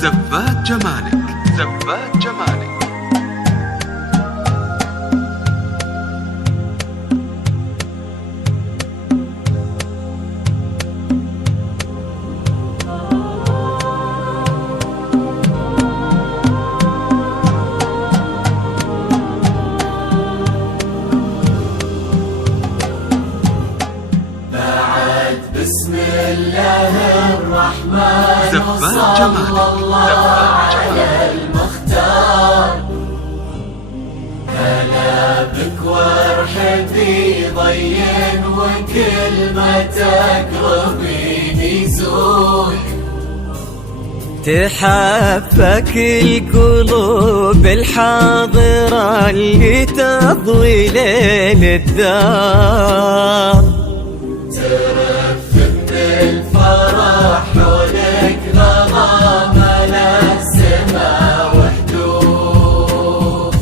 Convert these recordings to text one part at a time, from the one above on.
زفات جمالك، زفات جمالك. بعد بسم الله الرحمن زفات جمالك، صلى الله على المختار. هلا بك وارحبي ضين وكل ما تقربين يزول. تحفك القلوب الحاضرة اللي تضوي ليل الدار. ترف من الفرح حولك غرامة لا سما وحدود.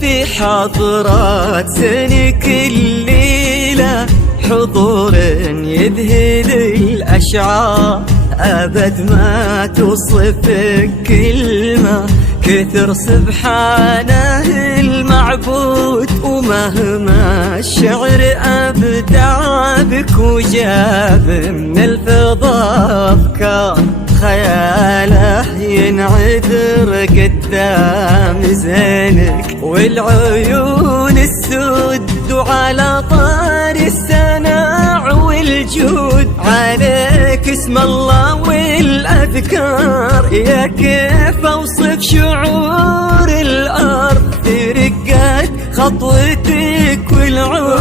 في حضرات سنك الليلة حضور يذهل الأشعار. أبد ما توصفك كلمة كثر سبحانه المعبود. ومهما الشعر أبدع بك وجاب من الفضاء أفكار. خياله ينعذر قدام زينك والعيون السد. وعلى طار السناع والجود عليك اسم الله والأذكار. يا كيف أوصف شعور الأرض في رقات خطوتك والعود.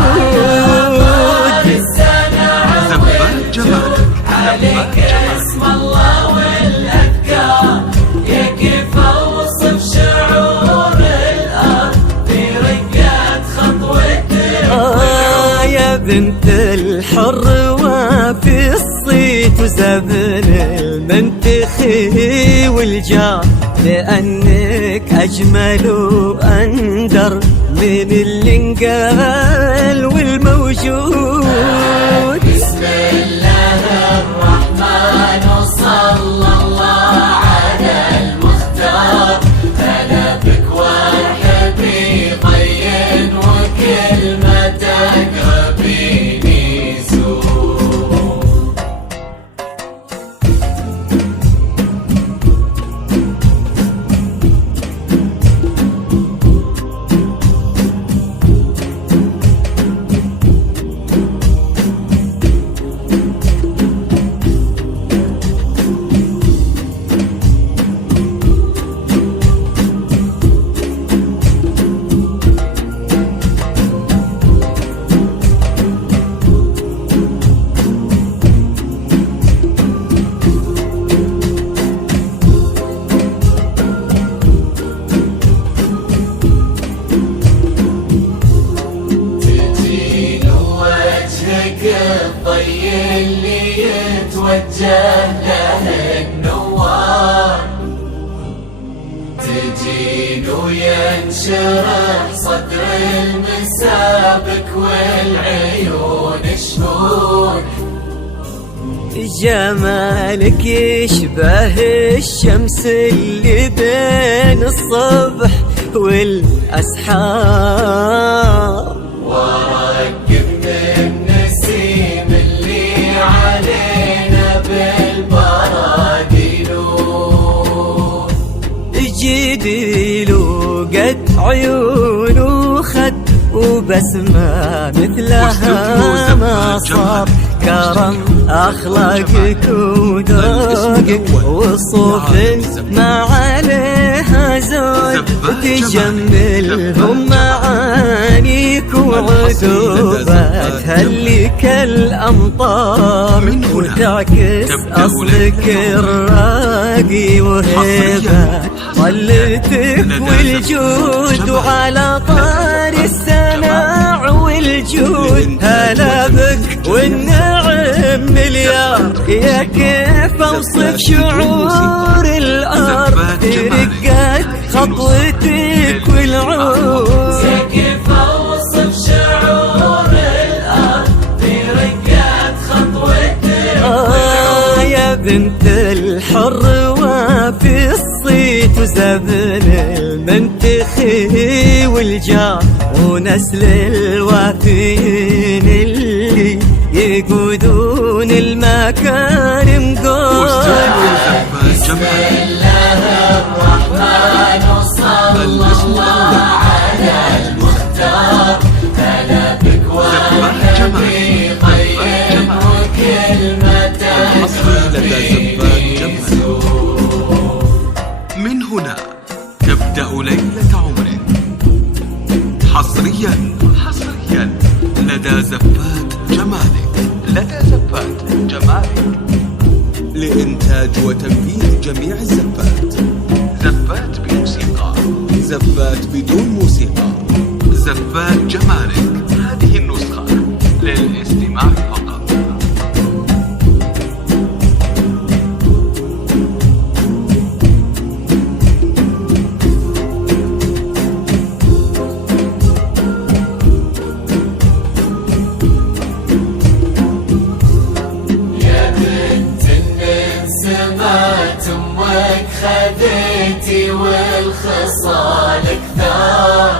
زفات جمالك، عليك اسم الله والأذكار. يا كيف أوصف شعور الأرض في رقات خطوتك والعود. يا بنت الحر وفي الصيت وزبن المنتخي والجار. لأنك أجمل وأندر من اللي انقال والموجود. بسم الله الرحمن صلى الله على المختار. هلا بك وارحبي ضين وكل ما تقربين يزول. الضي اللي يتوجه له النوار. تجين وينشرح صدر المسابك والعيون شهود. جمالك يشبه الشمس اللي بين الصبح والأسحار. ورقب من نسيم اللي علينا بالبراديلو. جديل وقد عيونه وبسمة مثلها ما صار، كرم أخلاقك وذوقك وصوف ما عليها زود، تجملهم معانيك وعذوباتها اللي كالأمطار، وتعكس أصلك الراقي وهيبة طلتك والجود، وعلى طار السناع والجود هلا بك والنعم مليار. يا كيف اوصف شعور الارض في رقات خطوتك والعود، يا كيف اوصف شعور الارض في رقات خطوتك والعود. يا بنت الحر وفي الصيت وزبن المنتخي والجار، ونسل الوافيين اللي يقودون المكارم قول. بسم الله الرحمن وصلى الله على المختار، هلا بك والنبي طيب وكلمته من هنا تبدأ ليلة عمرك حصريا لدى زفات جمالك، لإنتاج وتنفيذ جميع الزفات، زفات بموسيقى، زفات بدون موسيقى، زفات جمالك. هذه النسخة للاستماع فقط. امك خذيتي والخصال كثار،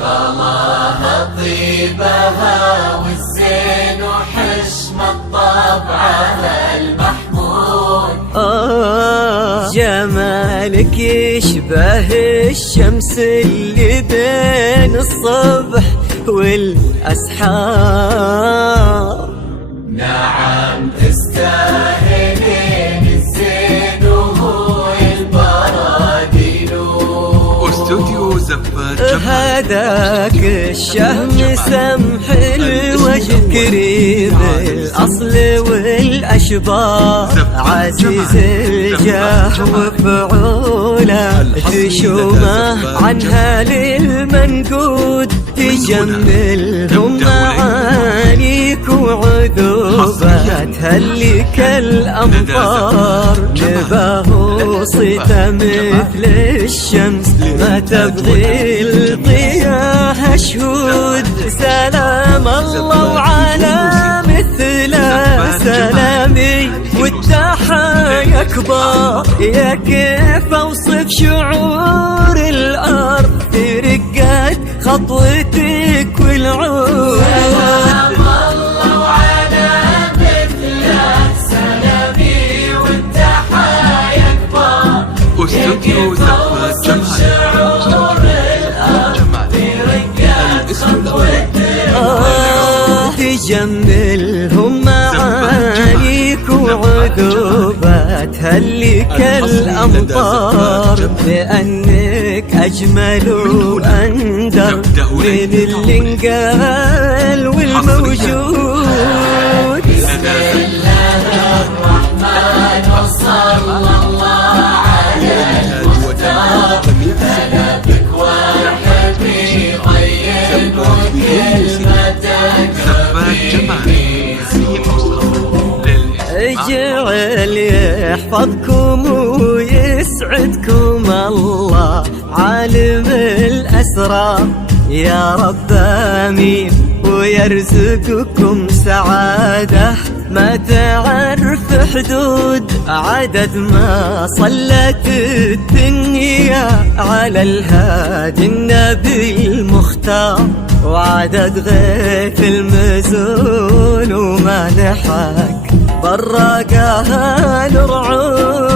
غلاها طيبها والزين وحشمة طبعها المحمود. جمالك يشبه الشمس اللي بين الصبح والأسحار، نعم تستاهلين الزين وهو البرادينو. استوديو زفات جمال، هداك الشهم سمح الوجه كريم الأصل والأشبار، عزيز الجاه وفعوله تشومه عنها للمنقود، تجملهم معانيك وعذوباتها اللي كالأمطار، نباه صيته مثل الشمس ما تبغي الضياء شهود. سلام الله وعلى مثله سلامي والتحايا كبار، يا كيف اوصف شعور الارض في رقات خطوتك والعود. سلام الله وعلى مثله سلامي والتحايا كبار، استوديو زفات شعور الارض في رقات خطوتك تجملهم معانيك وعذوباتها اللي كالأمطار، لأنك أجمل وأندر من اللي انقال والموجود. بسم الله الرحمن وصلى الله على المختار، هلا بك والحبي طيب وكلمتك اجعل يحفظكم ويسعدكم الله عالم الأسرار، يا رب آمين ويرزقكم سعادة ما تعرف حدود، عدد ما صلت الدنيا على الهادي النبي المختار، وعدد غيث المزون وما نحك براقها الرعود.